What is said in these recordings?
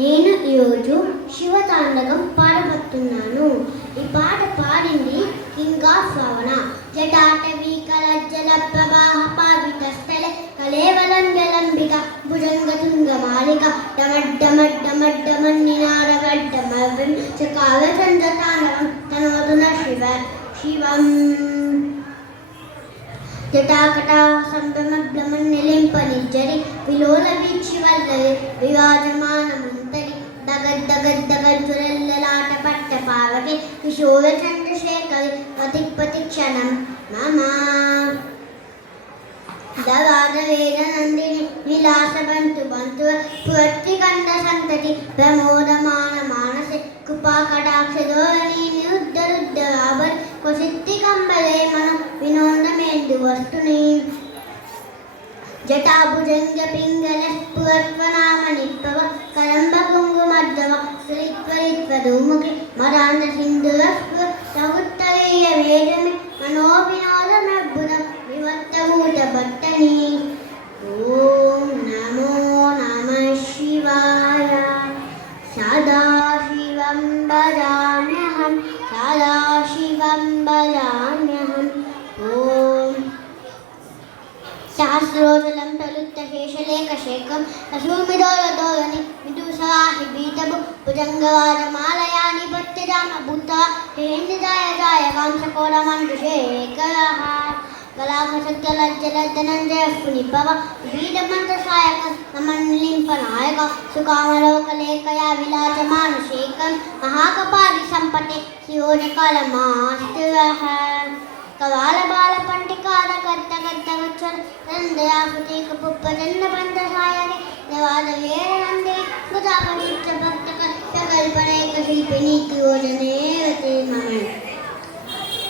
నేను ఈరోజు శివతాండవం పాడబోతున్నాను. ఈ పాట పాడింది కింగ్ ఆఫ్ శ్రవణ. జటాటవీ కలజ్జల ప్రవాహ పావిత స్థల కలేవలం జలంబిక భుజంగ తుంగమాలిక డమడ్డమడ్డమడ్డమన్నినాడగడ్డమవ్యం చకాల చంద్రతాండవం తనోదున శివం జటాకటా సంభ్రమబ్లమన్నెలింపనిజ్జరి విలోల వీక్షి వల్లరి విరాజమానముంతరి దగద్దగద్దగజ్జురెల్లలాట పట్ట పావకి కిశోర చంద్రశేఖరి పతిపతి క్షణం మమా దవాద వేద నందిని విలాసబంతు బంతు పురత్తికండ సంతతి ప్రమోదమాన మానసే కృపా కటాక్ష ధోరణి నిరుద్ధరుద్ధరాబర్ కొసిత్తి కంబలే మనం వినోదమేందు వస్తుని జటాభుజంగ పింగళ పురత్వనామ నిప్పవ కలంబ కుంగుమర్ధవ శ్రీత్వరిత్వధూముఖి మరాంధ సింధుర సవుత్తరీయ వేదమి మనోవినోదమద్భుతం వివర్తభూత భట్టని. ఓం నమో నమః శివాయ. సదాశివం భజామ్యహం సదాశివం భజామ్యహం. ఓం సహస్రోజలం ప్రలుప్త శేషలేఖశేఖం రసూమిదోలదోలని విదూషవాహి బీతభు భుజంగవాదమాలయాని భక్తిరామ భూత హేంద్రిదాయ జాయ కాంసకోలమండుశేఖరః కళాకసత్యలజ్జలజ్జనంజయః వీరమంత్రసాయక నమన్లింపనాయక సుకామలోకలేకయా విలాసమానశేఖం మహాకపాలి సంపటే శివోజకాలమాస్తురః కవాల బాల పంటికాల కర్త కర్త వచ్చర నందయాపతీక పుప్ప జన్న పంచసాయని నవాద వేర నందే గుదాపనిత్య భక్త కర్త కల్పనైక శిల్పిని యోజనేవతే మమన్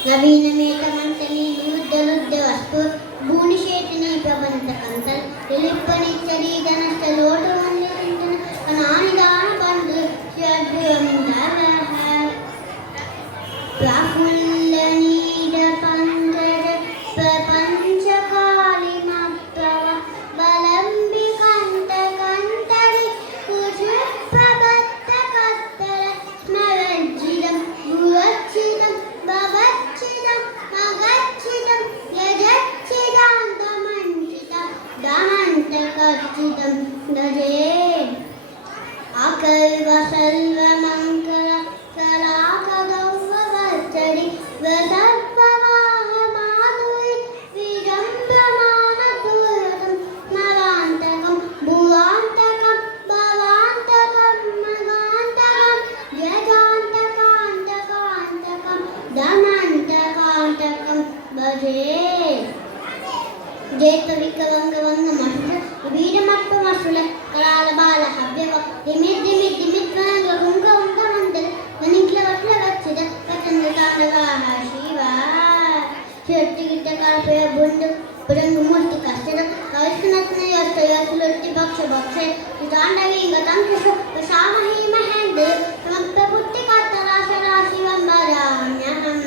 నవీనమేతమంతని నిరుద్ధరుద్ధ వస్తు భూనిషేతిని ప్రబంత కంతల్ లిలిప్పనిచ్చరి జనస్థ లోటు వందించిన కనానిదాన బంధు శివద్భువందరః ప్రాఫుల్లనీడ పంకజ ప్రపంచకాళిమప్రవ బలంబికంత కంతరి కుజుప్రబత్త కత్తర స్మరజ్జితం భువచ్చితం భవచ్చితం మగచ్చితం యజచ్చిదాంతమంచితం దమంతకచ్చితం దజే అకల్వ సల్వమంకర కళాకగౌవచ్చడి వసర్వవాహమాధురి విజంభమానపూరకం నవాంతకం భువాంతకం భవాంతకం మగాంతకం యజాంతకాంతకాంతకం దమంతకాంతకం భజే జేత వికవంగ వంగ మసుల వీరమట్టు మసుల కళాల బాల హవ్యవ దిమిద్ దిమిద్ దిమిద్ వనంగ ఉంగ ఉంగ వందల వనింట్ల వట్ల వచ్చిద పచంద తాండవాహ శివ శక్తిగిట్ట కాపే బుండు పురంగు మూర్తి కష్టద వైష్ణత్న యొత్త యొత్తులొత్తి భక్ష భక్ష తాండవి గతంకృష సామహీ మహేంద్ర సమప్త పుట్టి కర్త రాశ రాశివం భజామ్యహం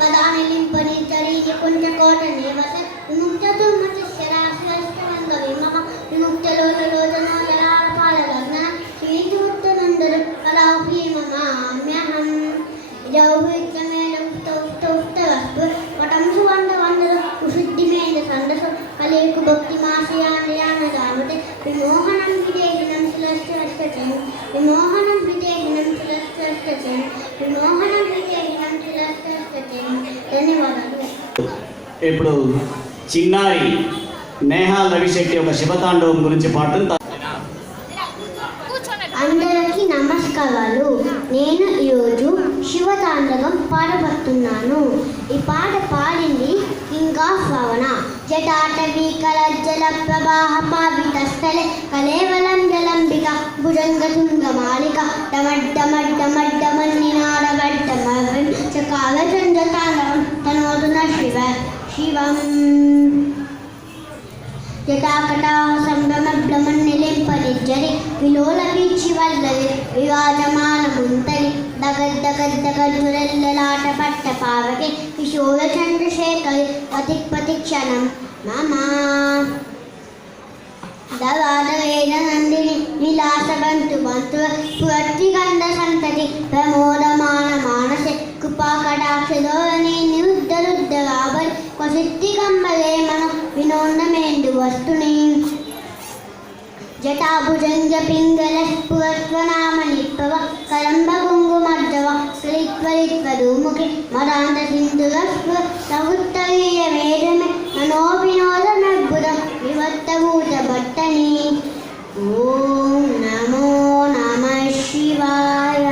కదా నిలింపని చరీని కుంట కోట నివస విముక్త దుర్మతిష్య రాశివంగ విమమ విముక్త లోట లోచన జలాల పాల లగ్న శ్రీతుత్తనందరు కళాభీమమామ్యహం జౌహిత్యమేలౌస్తౌస్తౌస్తవస్తు వటం సువంద వందల కుశుద్ధిమేంద్ర సందసు కలేకు భక్తి మాసయానయాన గామతే విమోహనం విదేహినం సులస్యస్తచన్ విమోహనం విదేహినం సులస్యస్తచన్ విమోహనం విదేహినం సులస్యస్తచన్. ధన్యవాదాలు. ఇప్పుడు చిన్నారి నేహాల్ రవిశెట్టి ఒక శివతాండవం గురించి పాటలు. అందరికీ నమస్కారాలు. నేను ఈరోజు శివతాండవం పాడబోతున్నాను. ఈ పాట పాడింది కింగ్ ఆఫ్ శ్రవణ. జటాటవీ కలజ్జల ప్రవాహ పావిత స్థల కలేవలం జలంబిక భుజంగ తుంగమాలిక డమడ్డమడ్డమడ్డమన్నినాడగడ్డమవ్యం చకాల చంద్రతాండవం తనోదున శివం జటాకటా సంభ్రమబ్లమన్నెలింపనిజ్జరి విలోల వీక్షి వల్లరి విరాజమానముంతరి దగద్దగద్దగజ్జురెల్లలాట పట్ట పావకి కిశోర చంద్రశేఖరి పతిపతి క్షణం మమా దవాద వేద నందిని విలాసవంతు బంతు స్ఫూర్తిగంధ సంతతి ప్రమోదమాన మానసే కృపాకటాక్ష ధోరణి నిరుద్ధరుద్ధ రాబడి కొసిద్ధి కంబలే మనం వినోన్నమేందు వస్తుని జటాభుజంగ పింగళ పురస్వనామ నిప్పవ కలంబ కుంగుమర్ధవ క్లిత్వరిత్వధూముఖి మదాంత సింధురస్వ సవుత్తరీయ మేధమే మనోవినోద నద్భుతం వివర్తభూత భట్టని. ఓం నమో నమః శివాయ.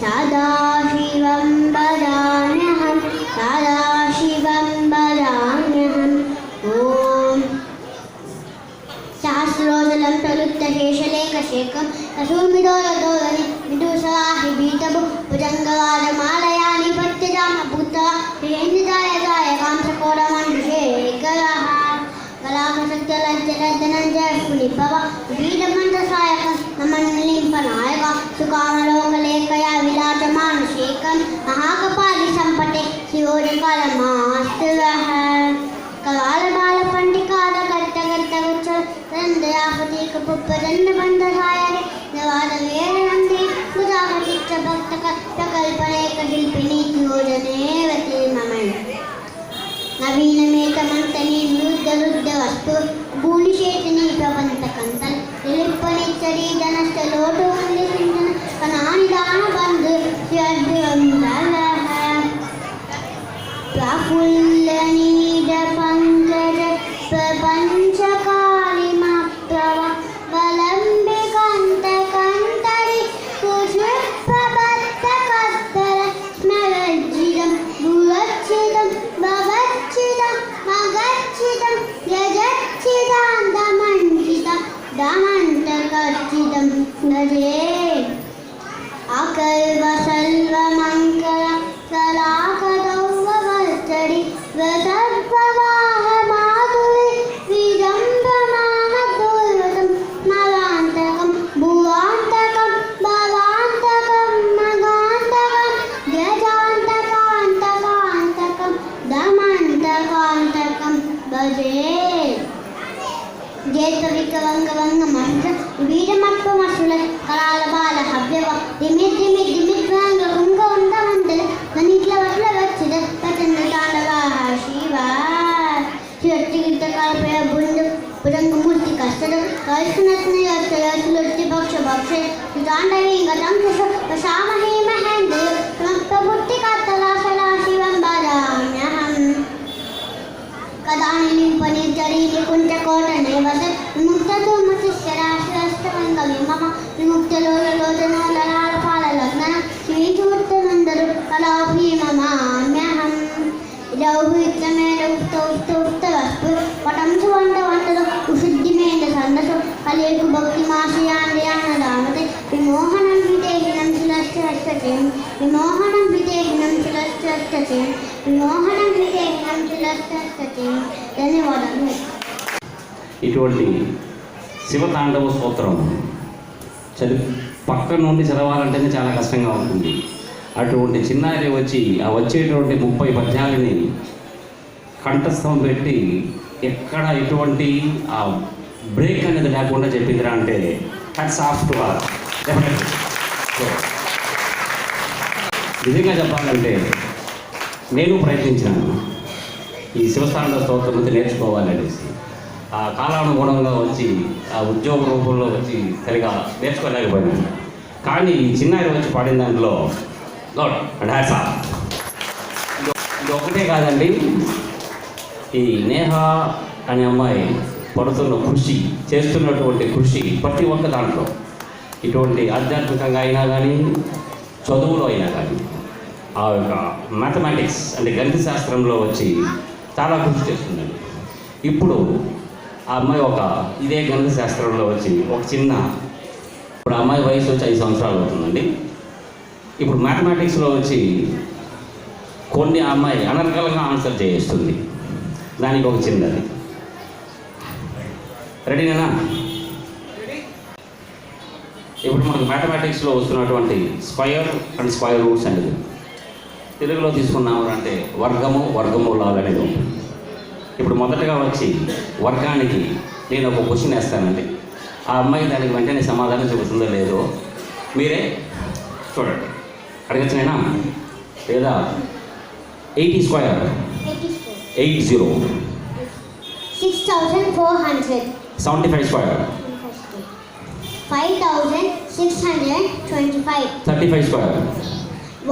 సదాశివం భజామ్యహం సదాశివం భజామ్యహం. ఓం సహస్రోజలం ప్రలుప్త శేషలేఖశేఖం రసూమిడోరదోలని విదూషవాహి బీతభు భుజంగవాదమాలయాని పత్యజామ భూత హేంద్రాయ గాయ కాంసకోడమండుషేఖరః కళాకసత్యలంచరధనంజయపునిభవ వీరమంత్రసాయకం నమన్లింపనాయక సుకామలోకలేఖయా విలాసమానుషేకం మహాకపాలి సంపటే శివోజకాలమాస్తురః కళాలబాల పండికాద కట్టగట్టగచ్చందయాపతీక పుప్పదన్న బంధసాయని నవాద వేరణంది సుధాకటిచ్చ భక్తక ప్రకల్పనేక శిల్పిని యోజనేవతి మమన్ నవీనమేకమంతని నిరుద్ధరుద్ధ వస్తు భూనిశేషిని ప్రపంచ కంతన్ నిలిప్పనిచ్చరి ధనస్థ లోటు ఉంది సింధన కనానిదాన బంధు శ్రద్ధ ప్రఫుల్లనీడ పంకజ ప్రపంచకాళిమప్రవ వలంబికంతకంతరి కుశుప్రబద్ధకత్తర స్మరజ్జితం భువచ్చితం భవచ్చితం మగచ్చితం యజచ్చితాంతమంచితం దమంతకచ్చితం నజే అకల్వ సల్వమంకర సలాకదౌవవర్చడి వసద్భవాహ మాధురి విజంభమానదుర్వతం మగాంతకం భువాంతకం భవాంతకం మగాంతకం గజాంతకాంతకాంతకం దమంతకాంతకం భజే. జేతవికవంగవంగ మంత్ర వీరమత్వమసుల కళాల బాల హవ్యవ దిమిద్దిమిద్దిమిద్వాంగ కుంగ ఉందమంతల మనిట్ల వట్ల వచ్చిద పచంద తాండవాహ శివ శివత్తిగిరిత కాల్పయ బుండు పురంగమూర్తి కష్టడు వైష్ణత్న యక్షలొత్తి భక్ష భక్షే తాండవి గతం శశ వశామహే మహేంద్ర సమప్రబుద్ధి కత్తలాసలా శివం భజామ్యహం. కదానిలింపనిర్జరీ నికుంఠకోట నేవస విముక్తతో మతిశ్చరాశ్రష్టవంగ విమమ విముక్తలోలోచనోలలాలపాల శ్రీచూర్తనందరు కళాభీమమామ్యహం. ఇదౌహిత్యమేదౌస్తౌస్తౌస్తవస్తు పటం సువంత వంటలు కుశుద్ధిమేంద సందసు కలేకు భక్తి మాషయాన్యాన్నదామతే విమోహనం విదేహినం శిలశ్చం విమోహనం విదేహినం శిలశ్చం విమోహనం విదేహినం శిలశ్చం. ధన్యవాదాలు. ఇటువంటి శివతాండవ స్తోత్రం పక్క నుండి చదవాలంటేనే చాలా కష్టంగా ఉంటుంది. అటువంటి చిన్నారి వచ్చి ఆ వచ్చేటువంటి 30 పద్యాలని కంఠస్థం పెట్టి ఎక్కడ ఎటువంటి ఆ బ్రేక్ అనేది లేకుండా చెప్పిందిరా అంటే హ్యాట్స్ ఆఫ్ టు ఆర్. నిజంగా చెప్పాలంటే నేను ప్రయత్నించాను ఈ శివతాండవ స్తోత్రం నుంచి నేర్చుకోవాలనేసి. ఆ కాలానుగుణంగా వచ్చి ఆ ఉద్యోగ రూపంలో వచ్చి సరిగా నేర్చుకోలేకపోయినాను. కానీ ఈ చిన్నారి వచ్చి పాడిన దాంట్లో గాడ్ అండ్ హ్యాట్స్ ఆఫ్. ఇది ఒకటే కాదండి, ఈ నేహ అనే అమ్మాయి పడుతున్న కృషి, చేస్తున్నటువంటి కృషి ప్రతి ఒక్క దాంట్లో ఇటువంటి ఆధ్యాత్మికంగా అయినా కానీ చదువులో అయినా కానీ ఆ యొక్క మ్యాథమెటిక్స్ అంటే గణిత శాస్త్రంలో వచ్చి చాలా కృషి చేస్తుందండి. ఇప్పుడు ఆ అమ్మాయి ఇదే గణిత శాస్త్రంలో వచ్చి ఇప్పుడు ఆ అమ్మాయి వయసు వచ్చి 5 సంవత్సరాలు అవుతుందండి. ఇప్పుడు మ్యాథమెటిక్స్లో వచ్చి కొన్ని ఆ అమ్మాయి అనర్గళంగా ఆన్సర్ చేస్తుంది. దానికి ఒక చిన్నది రెడీనా? ఇప్పుడు మనకు మ్యాథమెటిక్స్లో వస్తున్నటువంటి స్క్వయర్ అండ్ స్క్వైర్ రూట్స్ అనేది తెలుగులో తీసుకున్నాము అంటే వర్గమూలాలు అనేది ఉంటుంది. ఇప్పుడు మొదటగా వచ్చి వర్గానికి నేను ఒక క్వశ్చన్ వేస్తానండి. ఆ అమ్మాయి దానికి వెంటనే సమాధానం చెబుతుందో లేదో మీరే చూడండి. అడగచ్చునైనా లేదా 80 square 80 6,400 75 square 5,625 35 square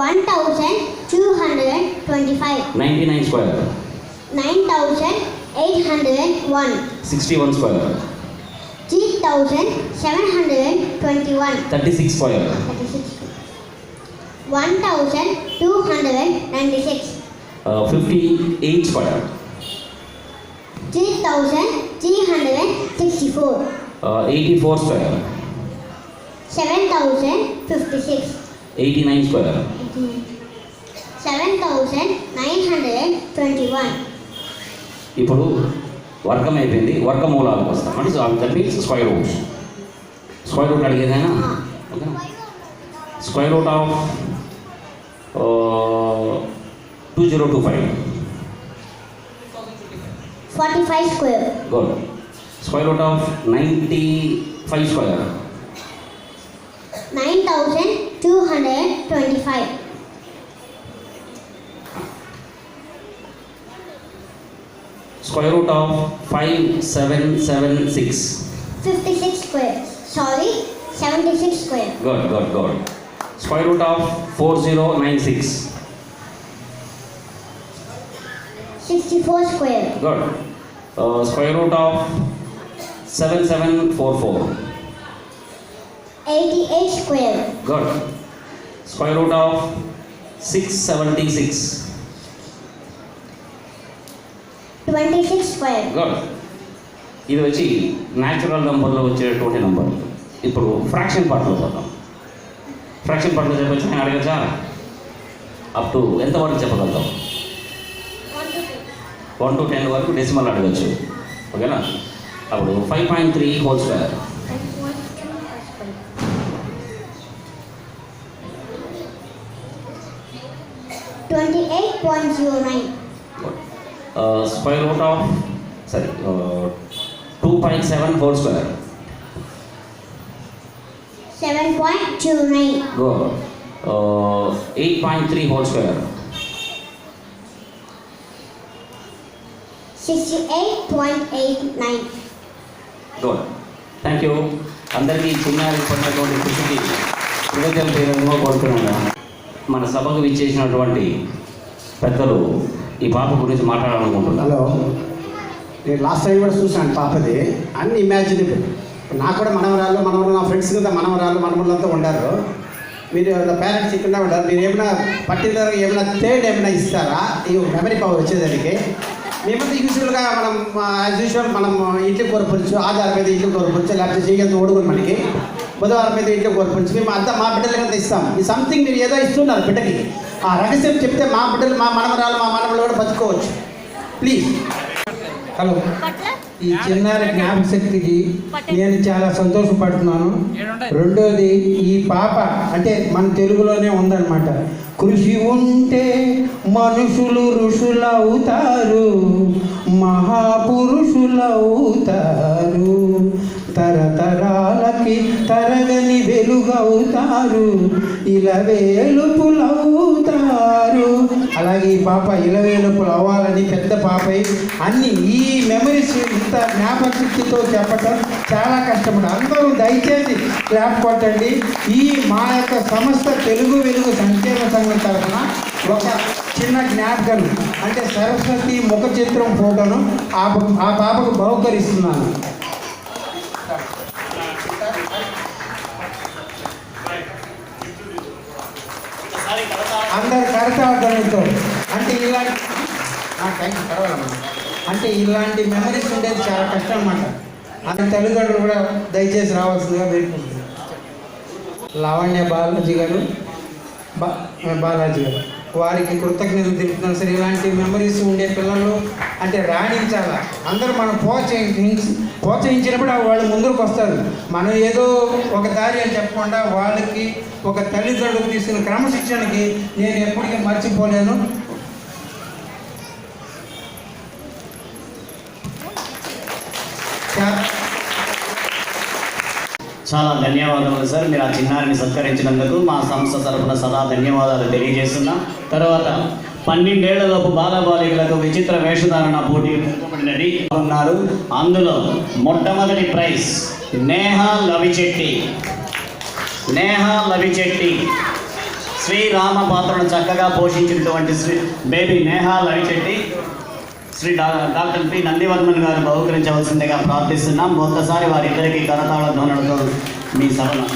1,225 99 square 9,801 61 square 3,721 36 square 1,296 58 square 3,364 84 square 7,056 89 square 7,921 ఇప్పుడు వర్గం అయిపోయింది, వర్గమూలాలకు వస్తాం. అంటే that means square root. Square root అడిగేదైనా okay. Square root of 2025 45 square good. Square root of 95 square 9,225 square root of 5776 56 square. Sorry, 76 square. Good good good. Square root of 4096 64 square. Good. Square root of 7744 88 square. Good. Square root of 676 26 square. Good. ఇది వచ్చి natural నెంబర్లో వచ్చేటువంటి number. ఇప్పుడు fraction పార్ట్లో చూద్దాం. Fraction పార్ట్లో చెప్పచ్చు, నేను అడగచ్చా? అప్ టు ఎంతవరకు చెప్పగలుగుతాం? 1 to 10 వరకు డెసిమల్ అడగచ్చు. ఓకేనా? అప్పుడు 5.3 whole square 28.09. Square root of 2.7 whole square 7.29. Good. 8.3 whole square 68.89. Good. Thank you. అందరికీ చిన్నారి పడినటువంటి కృషికి కృతజ్ఞతలు కోరుతున్నాను. మన సభకు విచ్చేసినటువంటి పెద్దలు ఈ పాప గురించి మాట్లాడాలనుకుంటున్నాను. హలో, నేను లాస్ట్ టైం కూడా చూసాను పాపది. అన్ని ఇమాజినబుల్. నాకు కూడా మనవరాళ్ళు నా ఫ్రెండ్స్ కింద మనవరాళ్ళంతా ఉండారు. మీరు పేరెంట్స్ ఇక్కడ ఉంటారు. మీరు ఏమైనా పర్టికులర్గా ఏమైనా ఏమైనా ఇస్తారా ఈ మెమరీ పవర్ వచ్చేదానికి? మేమంతా యూజువల్గా యాజ్ యూజువల్ మనం ఇంట్లో కోరపరచు, ఆధార్ మీద ఇంట్లో కోరపరచు, లేకపోతే చేయగంత ఓడుకుని మనకి బుధవారం మీద ఇంట్లో కోరపరచు. మేము అంతా మా బిడ్డలకంతా ఇస్తాం. ఈ సంథింగ్ మీరు ఏదో ఇస్తున్నారు బిడ్డకి. ఆ రహస్యం చెప్తే మా బిడ్డలు, మా మనవరాళ్ళు కూడా బతుకోవచ్చు. ప్లీజ్. హలో, ఈ చిన్నారి జ్ఞాపశక్తికి నేను చాలా సంతోషపడుతున్నాను. రెండోది, ఈ పాప అంటే మన తెలుగులోనే ఉందన్నమాట. కృషి ఉంటే మనుషులు ఋషులవుతారు, మహాపురుషులవుతారు, తరతరాలకి తరగని వెలుగవుతారు, ఇలవేలుపులవుతారు. అలాగే ఈ పాప ఇలవేలుపులు అవ్వాలని పెద్ద పాపై అన్ని ఈ మెమరీస్ ఇంత జ్ఞాపకశక్తితో చెప్పటం చాలా కష్టపడు. అందరూ దయచేసి క్లాప్ కొట్టండి. ఈ మా యొక్క సంస్థ తెలుగు వెలుగు సంక్షేమ సంఘం తరఫున ఒక చిన్న జ్ఞాపకం అంటే సరస్వతి ముఖ చిత్రం ఫోటోను ఆ పాపకు బహుకరిస్తున్నాను. అందరు కరతార్థంతో అంటే ఇలాంటి అంటే ఇలాంటి మెమరీస్ ఉండేది చాలా కష్టం అన్నమాట. అది తల్లిదండ్రులు కూడా దయచేసి రావాల్సిందిగా వేడుకుంటున్నారు. లావణ్య బాలాజీ గారు వారికి కృతజ్ఞతలు తెలుపుతున్నాను సార్. ఇలాంటి మెమరీస్ ఉండే పిల్లలు అంటే రాణించాలా. అందరూ మనం ప్రోత్సహించినప్పుడు వాళ్ళు ముందుకు వస్తారు. మనం ఏదో ఒక దారి అని చెప్పకుండా వాళ్ళకి ఒక తల్లిదండ్రులకు తీసుకున్న క్రమశిక్షణకి నేను ఎప్పటికీ మర్చిపోలేను. చాలా ధన్యవాదాలు సార్. మీరు ఆ చిన్నారిని సత్కరించినందుకు మా సంస్థ తరఫున సదా ధన్యవాదాలు తెలియజేస్తున్నాం. తర్వాత 12 ఏళ్లలోపు బాలబాలికలకు విచిత్ర వేషధారణ పోటీ పెట్టబడినది ఉన్నారు. అందులో మొట్టమొదటి ప్రైజ్ నేహా లవిచెట్టి శ్రీరామ పాత్రను చక్కగా పోషించినటువంటి baby Neha Lavichetti Shri doctor P Nandivarman garu బహుకరించవలసిందిగా ప్రార్థిస్తున్నాం. ఒక్కసారి వారిద్దరికీ కరతాళ ధ్వనులతో మీ సభను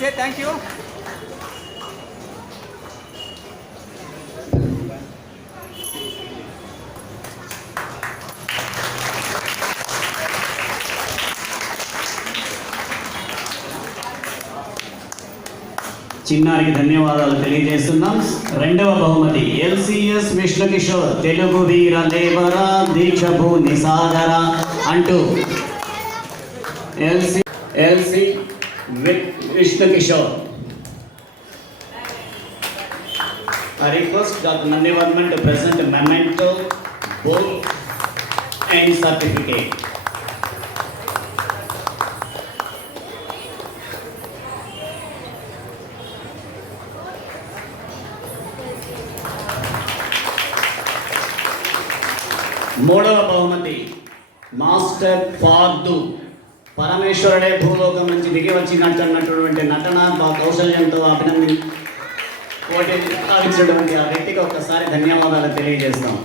say thank you. చిన్నారికి ధన్యవాదాలు తెలియజేస్తున్నాం. రెండవ బహుమతి ఎల్సిఎస్ విష్ణుకిషోర్ తెలుగు వీర దేవర దీక్షభూ నిసాగర అంటూ LC విష్ణుకిషోర్. I request Dr. Nandivarman to present a memento, book and certificate. మూడవ బహుమతి మాస్టర్ ఫార్దు. పరమేశ్వరుడే భూలోకం నుంచి దిగి వచ్చినటువంటి నటన కౌశల్యంతో పోటీ సాధించినటువంటి ఆ వ్యక్తికి ఒక్కసారి ధన్యవాదాలు తెలియజేస్తాం.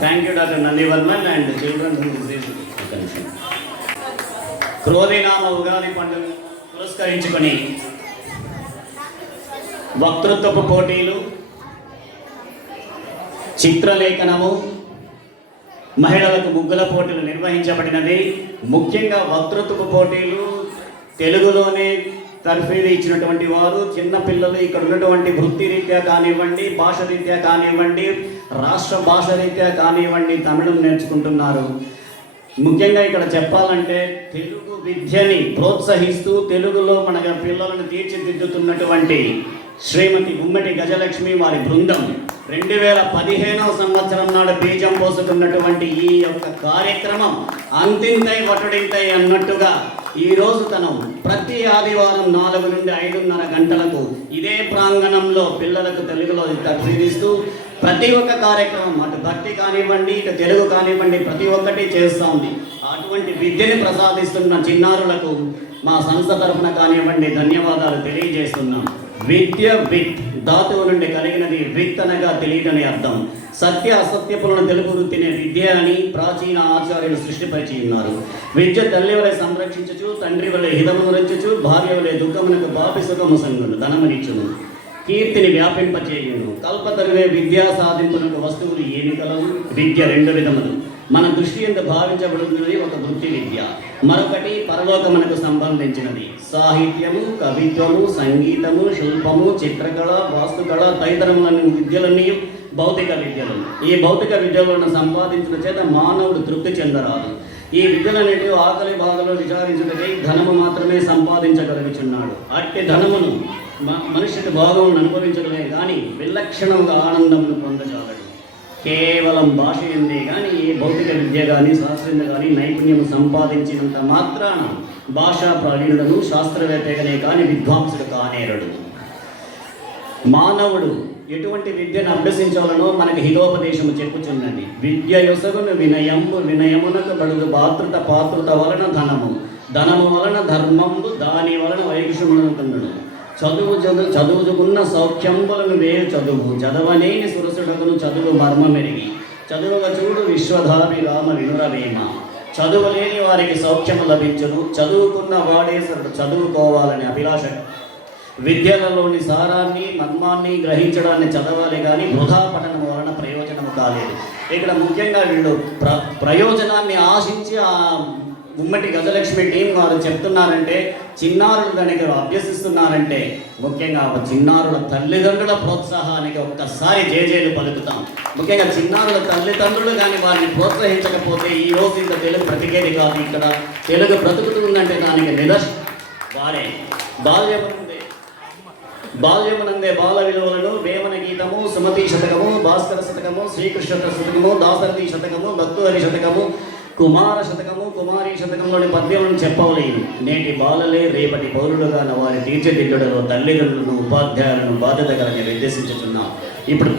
Thank you, Dr. Nandivarman and the children who received attention. క్రోధినామ ఉగాది పండుగ పురస్కరించుకొని వక్తృత్వపు పోటీలు, చిత్రలేఖనము, మహిళలకు ముగ్గుల పోటీలు నిర్వహించబడినది. ముఖ్యంగా వక్తృత్వపు పోటీలు తెలుగులోనే తర్ఫీదు ఇచ్చినటువంటి వారు చిన్నపిల్లలు ఇక్కడ ఉన్నటువంటి వృత్తి రీత్యా కానివ్వండి, భాష రీత్యా కానివ్వండి, రాష్ట్ర భాష రీత్యా కానివ్వండి తమిళం నేర్చుకుంటున్నారు. ముఖ్యంగా ఇక్కడ చెప్పాలంటే తెలుగు విద్యని ప్రోత్సహిస్తూ తెలుగులో మన పిల్లలను తీర్చిదిద్దుతున్నటువంటి శ్రీమతి గుమ్మటి గజలక్ష్మి వారి బృందం 2015వ సంవత్సరం నాడు బీజం పోసుకున్నటువంటి ఈ యొక్క కార్యక్రమం అంతింతై వటుడింతై అన్నట్టుగా ఈరోజు తను ప్రతి ఆదివారం 4 నుండి 5:30 గంటలకు ఇదే ప్రాంగణంలో పిల్లలకు తెలుగులో తర్ఫీదిస్తూ ప్రతి ఒక్క కార్యక్రమం అటు భక్తి కానివ్వండి, ఇటు తెలుగు కానివ్వండి, ప్రతి ఒక్కటి చేస్తూ ఉంది. అటువంటి విద్యని ప్రసాదిస్తున్న చిన్నారులకు మా సంస్థ తరఫున కానివ్వండి ధన్యవాదాలు తెలియజేస్తున్నాం. విద్య విత్ ధాతువు నుండి కలిగినది. విత్ అనగా తెలియటని అర్థం. సత్య అసత్యపులను తెలుగు వృత్తినే విద్య అని ప్రాచీన ఆచార్యులు సృష్టిపరిచి ఉన్నారు. విద్య తల్లి వలె సంరక్షించచ్చు, తండ్రి వలె హితమును రచించు, భార్య వలె దుఃఖమునకు బాపి సుఖము సంగును, ధనమునిచ్చును, కీర్తిని వ్యాపింపచేయును. కల్పతరువే విద్యా సాధింపునకు వస్తువులు ఏమి కలవు? విద్య 2 విధములు. మన దృష్టి ఎంత భావించబడుతున్నది ఒక వృత్తి విద్య, మరొకటి పరలోకమునకు సంబంధించినది. సాహిత్యము, కవిత్వము, సంగీతము, శిల్పము, చిత్రకళ, వాస్తుకళ తదితరములన్నీ విద్యలన్నీ భౌతిక విద్యలు. ఈ భౌతిక విద్యలను సంపాదించిన చేత మానవుడు తృప్తి చెందరాదు. ఈ విద్యలన్నిటి ఆకలి బాధలో విచారించుటకై ధనము మాత్రమే సంపాదించగలుగుచున్నాడు. అట్టి ధనమును మనుషుడి భాగమును అనుభవించడమే కానీ విలక్షణంగా ఆనందమును పొందజాలడు. కేవలం భాష ఎందే కానీ ఏ భౌతిక విద్య కానీ శాస్త్రం కానీ నైపుణ్యం సంపాదించినంత మాత్రాన భాషా ప్రావీణులను శాస్త్రవేత్తగానే కానీ విద్వాంసుడు కానేరడు. మానవుడు ఎటువంటి విద్యను అభ్యసించాలనో మనకి హితోపదేశము చెప్పుచున్నది. విద్య యొసగును వినయంబు, వినయమునకు బడుగు పాత్రుత, పాత్రుత వలన ధనము, ధనము వలన ధర్మంబు, దాని వలన వైషమునకుండును. చదువుకున్న సౌఖ్యంబులను వేరు చదువు, చదవనేని సురసుడకును చదువు మర్మమెరిగి, చదువుగా చూడు విశ్వధాభిరామ వినురవేమ. చదువులేని వారికి సౌఖ్యము లభించును, చదువుకున్న వాడేసరుడు చదువుకోవాలని అభిలాష. విద్యలలోని సారాన్ని మర్మాన్ని గ్రహించడాన్ని చదవాలి కానీ వృధా పఠనం వలన ప్రయోజనము కాలేదు. ఇక్కడ ముఖ్యంగా వీళ్ళు ప్రయోజనాన్ని ఆశించి ఆ ఉమ్మటి గజలక్ష్మి టీం వారు చెప్తున్నారంటే, చిన్నారులు దానికి అభ్యసిస్తున్నారంటే, ముఖ్యంగా చిన్నారుల తల్లిదండ్రుల ప్రోత్సాహానికి ఒక్కసారి జేజేలు పలుకుతాం. ముఖ్యంగా చిన్నారుల తల్లిదండ్రులు కానీ వారిని ప్రోత్సహించకపోతే ఈ రోజు ఇంత తెలుగు బ్రతికేది కాదు. ఇక్కడ తెలుగు బ్రతుకుతుందంటే దానికి నిదర్శనం వారే. బాల్యమునందే బాల విలువలను వేమన గీతము, సుమతి శతకము, భాస్కర శతకము, శ్రీకృష్ణ శతకము, దాశరథి శతకము, భక్తుహరి శతకము, కుమార శతకము, కుమారి శతకంలోని పద్యములను చెప్పవలేను. నేటి బాలలే రేపటి పౌరులుగా వారి తీర్చిదిద్దుడలో తల్లిదండ్రులను, ఉపాధ్యాయులను బాధ్యతగా నిర్దేశించుతున్నాం. ఇప్పుడు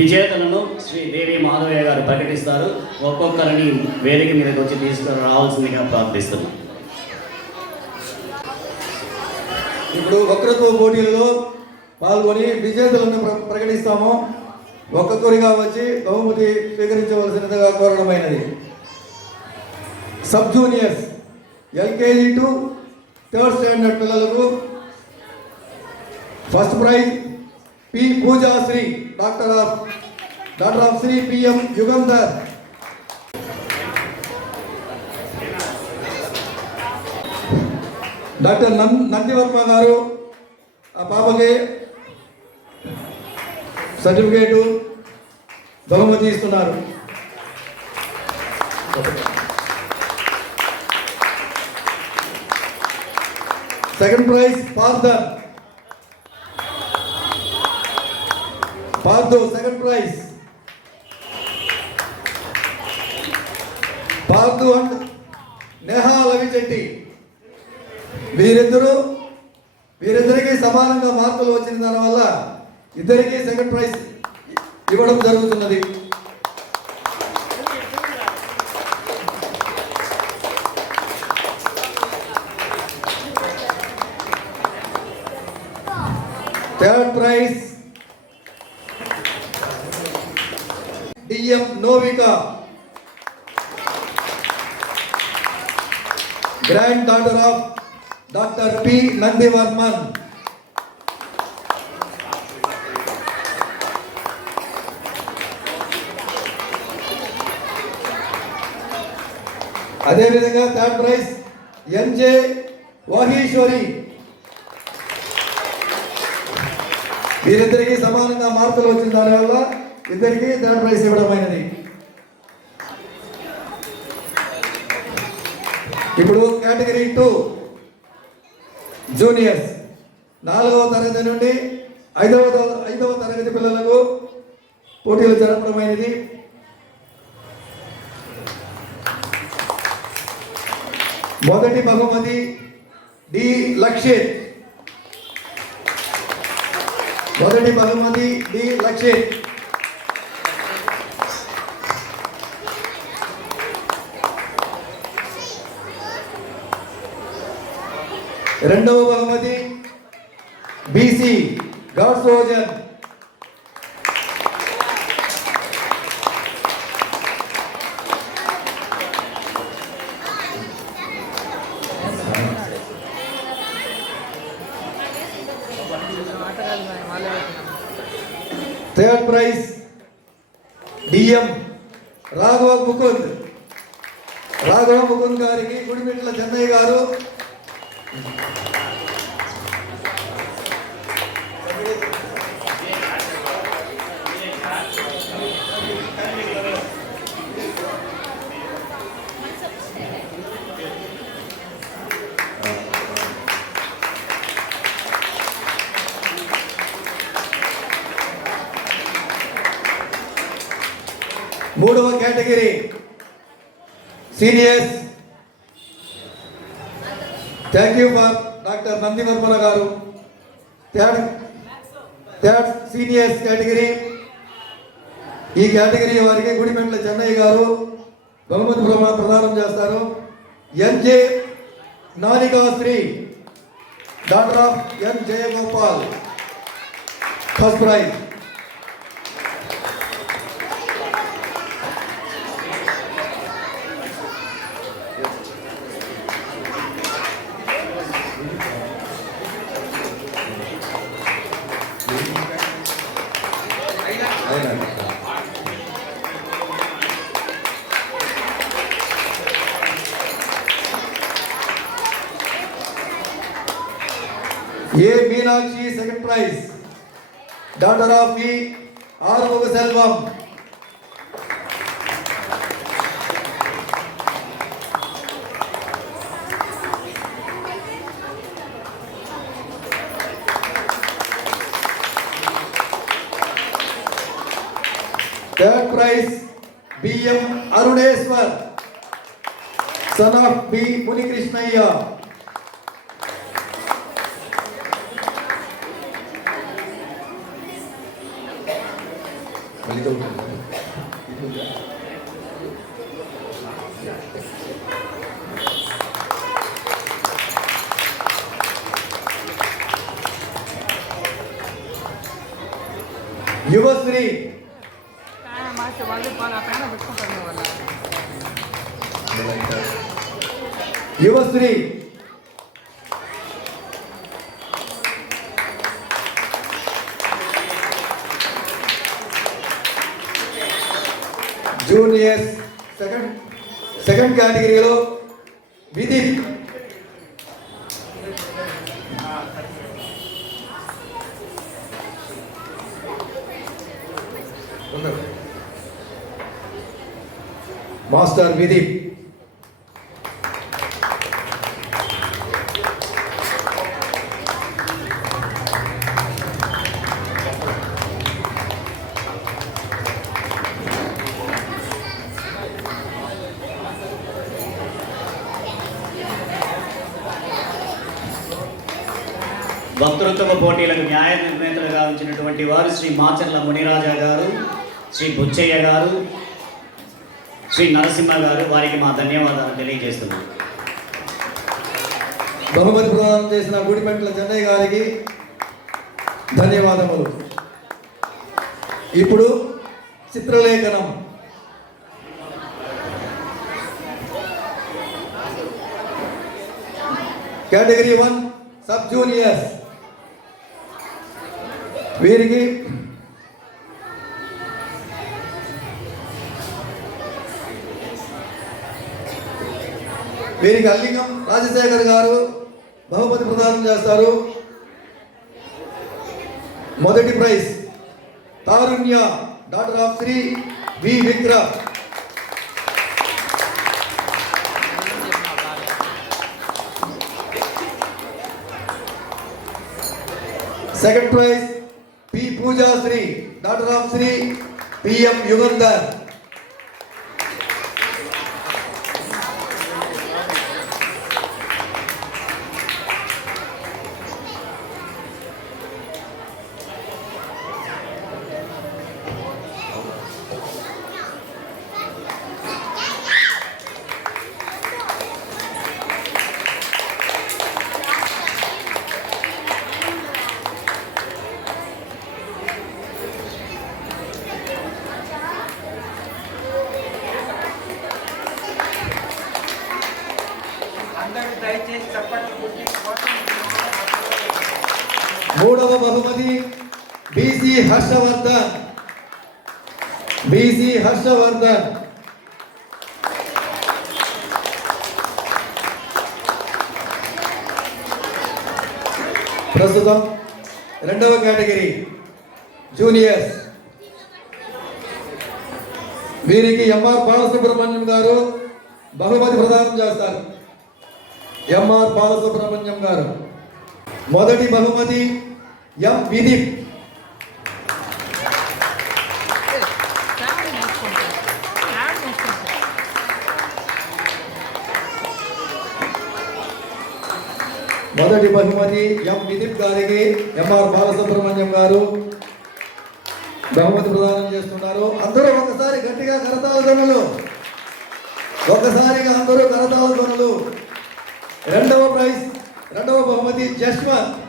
విజేతలను శ్రీ దేవి మాధవయ్య గారు ప్రకటిస్తారు. ఒక్కొక్కరిని వేదిక మీదకి వచ్చి తీసుకురావాల్సిందిగా ప్రార్థిస్తున్నాం. ఇప్పుడు వక్తృత్వ పోటీలలో పాల్గొని విజేతలను ప్రకటిస్తాము. ఒక్కొక్కరిగా వచ్చి బహుమతి స్వీకరించవలసినదిగా కోరడమైనది. Sub juniors LKG to 3rd standard పిల్లలకు first prize P Poojasri, daughter of Shri PM Yugandhar. Doctor Nandivarma garu ఆ పాపకి సర్టిఫికేటు బహుమతి ఇస్తున్నారు. Second prize Pardhu second prize. Pardhu and Neha Lavichetti వీరిద్దరికీ సమానంగా మార్కులు వచ్చిన దానివల్ల ఇద్దరికీ సెకండ్ ప్రైజ్ ఇవ్వడం జరుగుతున్నది. Third prize DM Novika, granddaughter of doctor P Nandivarman. అదేవిధంగా థర్డ్ ప్రైజ్ ఎంజే వాహీశ్వరి. వీరిద్దరికీ సమానంగా మార్కులు వచ్చిన దానివల్ల ఇద్దరికి థర్డ్ ప్రైజ్ ఇవ్వడమైనది. ఇప్పుడు కేటగిరీ 2 జూనియర్స్ 4వ తరగతి నుండి 5వ తరగతి పిల్లలకు పోటీలు జరపడమైనది. మొదటి బహుమతి డి లక్షిత్. రెండవ బహుమతి బీసీ గాడ్స్ రోజన్. Third prize DM Raghava Mukund గారికి గుడిమెట్ల చెన్నై గారు మూడవ category seniors. Thank you for doctor Nandivarman garu. Third seniors category. ఈ కేటగిరీ వారికి గుడిమెట్ల చెన్నై గారు బహుమతి ప్రదానం చేస్తారు. NJ Nanikasri, daughter of N Jayagopal, first prize. A. Meenakshi, second prize. Daughter of V. Arumuga Selvam. Third prize, B.M. Aruneswar, son of B. Munikrishnaiya. Yuvasri, Yuvasri, juniors, second category lo Vidhi. Master Vidhi. వక్తృత్వ పోటీలకు న్యాయ నిర్ణేతలుగా ఉంచినటువంటి వారు శ్రీ మాచర్ల మునిరాజా గారు, శ్రీ బుచ్చయ్య గారు, శ్రీ నరసింహ గారు. వారికి మా ధన్యవాదాలు తెలియజేస్తున్నాం. బహుమతి ప్రదానం చేసిన గుడిపెంట్ల చెన్నయ్య గారికి ధన్యవాదములు. ఇప్పుడు చిత్రలేఖనం. Category 1 sub juniors. వీరికి అల్లింగం రాజశేఖర్ గారు బహుమతి ప్రదానం చేస్తారు. మొదటి prize Tarunya, daughter of Shri V Vikra. Second prize P Poojasri, daughter of Shri PM Yugandhar. మూడవ బహుమతి బీసీ హర్షవర్ధన్. ప్రస్తుతం రెండవ కేటగిరీ జూనియర్స్. వీరికి ఎంఆర్ బాలసుబ్రహ్మణ్యం గారు బహుమతి ప్రదానం చేస్తారు. ఎంఆర్ బాలసుబ్రహ్మణ్యం గారు. మొదటి బహుమతి ఎం విదీప్. మొదటి బహుమతి ఎం విదీప్ గారికి ఎంఆర్ బాలసుబ్రహ్మణ్యం గారు బహుమతి ప్రదానం చేస్తున్నారు. అందరూ ఒకసారి గట్టిగా కరతాళ ధ్వనులు. ఒక్కసారిగా అందరూ కరతాళ ధ్వనులు. రెండవ బహుమతి జశ్వంత్.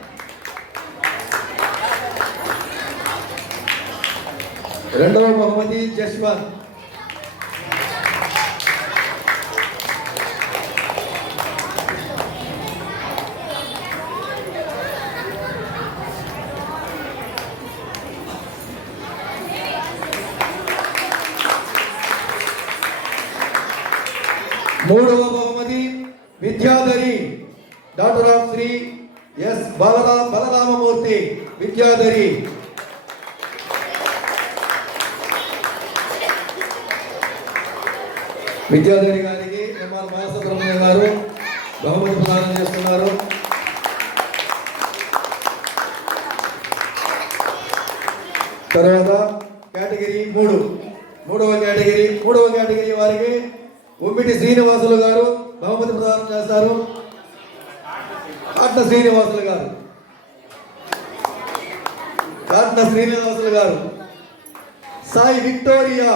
మూడవ బహుమతి Vidyadhari, daughter of Shri S Balaramamurthy Vidyadhari. Vidyadhari గారికి ఎంఆర్ బాలసుబ్రహ్మణ్యం గారు బహుమతి ప్రదానం చేస్తున్నారు. తర్వాత కేటగిరీ మూడవ కేటగిరీ వారికి ఉమ్మిటి శ్రీనివాసులు గారు బహుమతి ప్రదానం చేస్తారు. కాట్న శ్రీనివాసులు గారు. సాయి విక్టోరియా.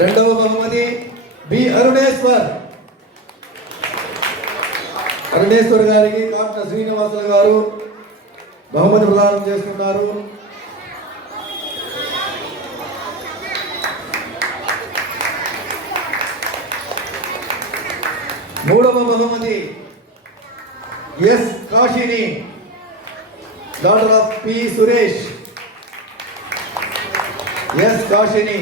రెండవ బహుమతి బి అరుణేశ్వర్ గారికి కాట్న శ్రీనివాసులు గారు బహుమతి ప్రదానం చేస్తున్నారు. మూడవ బహుమతి S Kasini, daughter of P Suresh. S Kasini.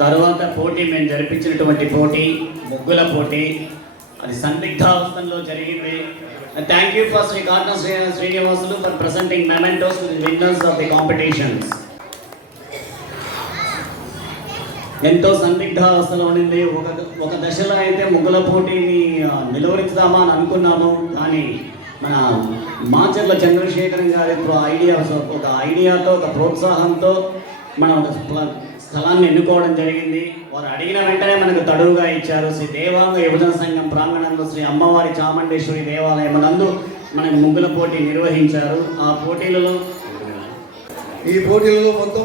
తరువాత పోటీ మేము జరిపించినటువంటి పోటీ ముగ్గుల పోటీ, అది సందిగ్ధావస్థలో జరిగింది. Thank you for Shri Katna Srinivasulu for presenting mementos to the winners of the competitions. ఎంతో సందిగ్ధావస్థలో ఉండింది. ఒక దశలో అయితే ముగ్గుల పోటీని నిలువరించుదామా అని అనుకున్నాము, కానీ మన మాచర్ల చంద్రశేఖరం గారి ఒక ఐడియాతో, ఒక ప్రోత్సాహంతో మనం స్థలాన్ని ఎన్నుకోవడం జరిగింది. వారు అడిగిన వెంటనే మనకు తడువుగా ఇచ్చారు. శ్రీ దేవాంగ యువజన సంఘం ప్రాంగణంలో శ్రీ అమ్మవారి చాముండేశ్వరి దేవాలయం నందు మనకు ముగ్గుల పోటీ నిర్వహించారు. ఈ పోటీలలో మొత్తం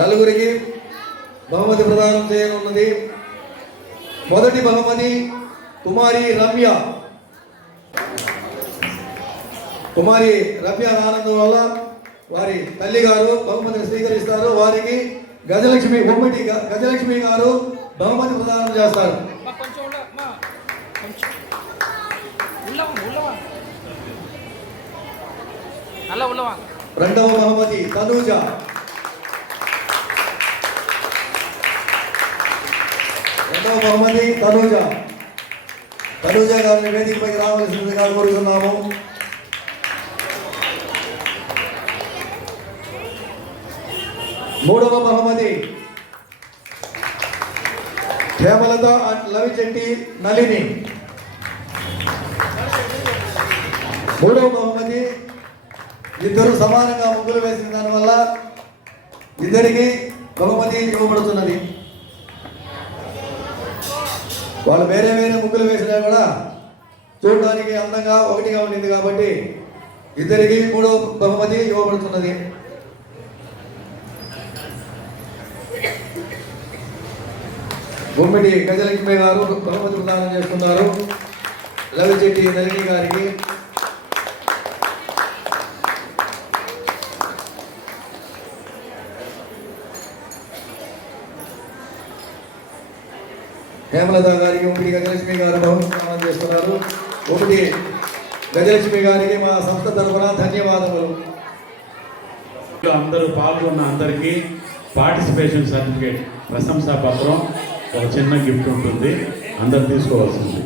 4 బహుమతి ప్రదానం చేయనున్నది. మొదటి బహుమతి కుమారి రమ్య ఆనందం వల్ల వారి తల్లి గారు బహుమతిని స్వీకరిస్తారు. వారికి గజలక్ష్మి గారు బహుమతి ప్రదానం చేస్తారు. రెండవ బహుమతి తనూజ. తనూజ గారిని వేదికపైకి రావాల్సిందిగా కోరుతున్నాము. మూడవ బహుమతి హేమలత అండ్ లవిచెట్టి నళిని. మూడవ బహుమతి ఇద్దరు సమానంగా ముగ్గులు వేసిన దానివల్ల ఇద్దరికి బహుమతి ఇవ్వబడుతున్నది. వాళ్ళు వేరే ముగ్గులు వేసినా కూడా చూడడానికి అందంగా ఒకటిగా ఉండింది కాబట్టి ఇద్దరికి మూడవ బహుమతి ఇవ్వబడుతున్నది. గుమ్మిడి గజలక్ష్మి గారు బహుమతి ప్రదానం చేస్తున్నారు లవిచెట్టి నళిని గారికి. హేమలత గారికి గుమ్మిడి గజలక్ష్మి గారు బహుమతి ప్రదానం చేస్తున్నారు. గుమ్మిడి గజలక్ష్మి గారికి మా సంస్థ తరఫున ధన్యవాదములు. అందరూ పాల్గొన్న అందరికీ పార్టిసిపేషన్ సర్టిఫికేట్, ప్రశంసా పత్రం, ఒక చిన్న గిఫ్ట్ ఉంటుంది, అందరు తీసుకోవాల్సింది.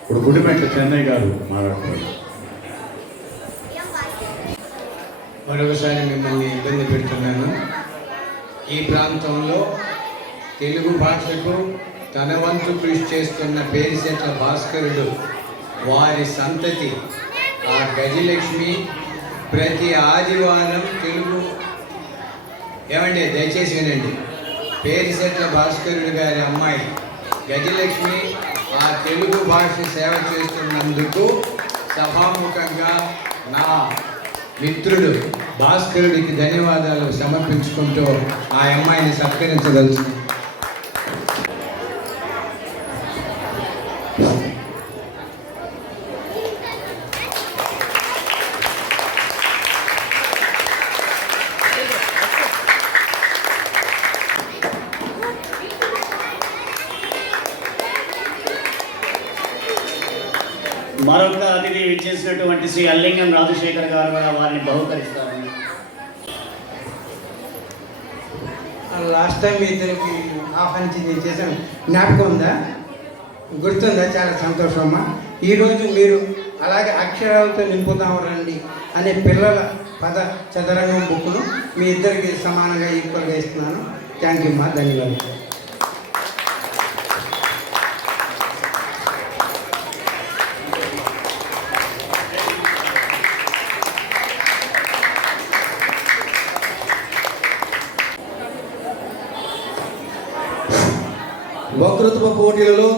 ఇప్పుడు గుడిమెట్ల చెన్నై గారు మాట్లాడుతున్నారు. మరొకసారి మిమ్మల్ని ఇబ్బంది పెడుతున్నాను. ఈ ప్రాంతంలో తెలుగు భాషకు తన వంతు కృషి చేస్తున్న పేరిశెట్ల భాస్కరుడు వారి సంతతి ఆ గజలక్ష్మి ప్రతి ఆదివారం తెలుగు దయచేసి వినండి. పేరిశెట్ల భాస్కరుడు గారి అమ్మాయి గజలక్ష్మి ఆ తెలుగు భాష సేవ చేస్తున్నందుకు సభాముఖంగా నా మిత్రుడు భాస్కరుడికి ధన్యవాదాలు సమర్పించుకుంటూ ఆ అమ్మాయిని సత్కరించదలుచు. మరొక అతిథి విచ్చేసినటువంటి శ్రీ అల్లింగం రాజశేఖర్ గారు కూడా వారిని బహుకరిస్తారు. లాస్ట్ టైం మీ ఇద్దరికి ఆహ్వానించి చేశాను, జ్ఞాపకం ఉందా? గుర్తుందా? చాలా సంతోషం అమ్మా. ఈరోజు మీరు అలాగే అక్షరాలతో నింపుదాం రండి అనే పిల్లల పద చదరంగం బుక్ను మీ ఇద్దరికి సమానంగా ఈక్వల్గా ఇస్తున్నాను. థ్యాంక్ యూ అమ్మా, ధన్యవాదాలు. వక్తృత్వ పోటీలలో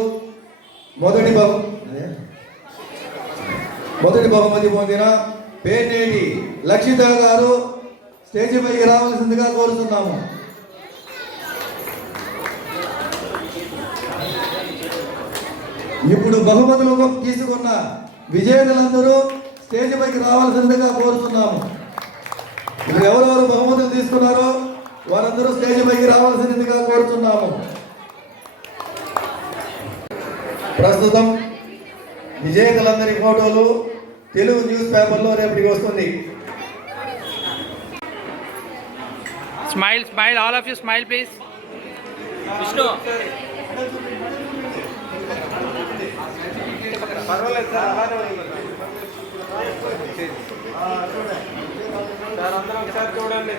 మొదటి బహుమతి పొందిన పేర్నేటి లక్షిత గారు స్టేజి పైకి రావాల్సిందిగా కోరుతున్నాము. ఇప్పుడు బహుమతులు తీసుకున్న విజేతలందరూ స్టేజి పైకి రావాల్సిందిగా కోరుతున్నాము. ఇప్పుడు ఎవరెవరు బహుమతులు తీసుకున్నారో వారందరూ స్టేజి పైకి రావాల్సిందిగా కోరుతున్నాము. ప్రస్తుతం విజేతలందరి ఫోటోలు తెలుగు న్యూస్ పేపర్లో రేపటికి వస్తుంది. Smile, smile, all of you smile please. Vishnu. పర్వాలేదు సార్, అలానే సార్ అందరం ఒకసారి చూడండి.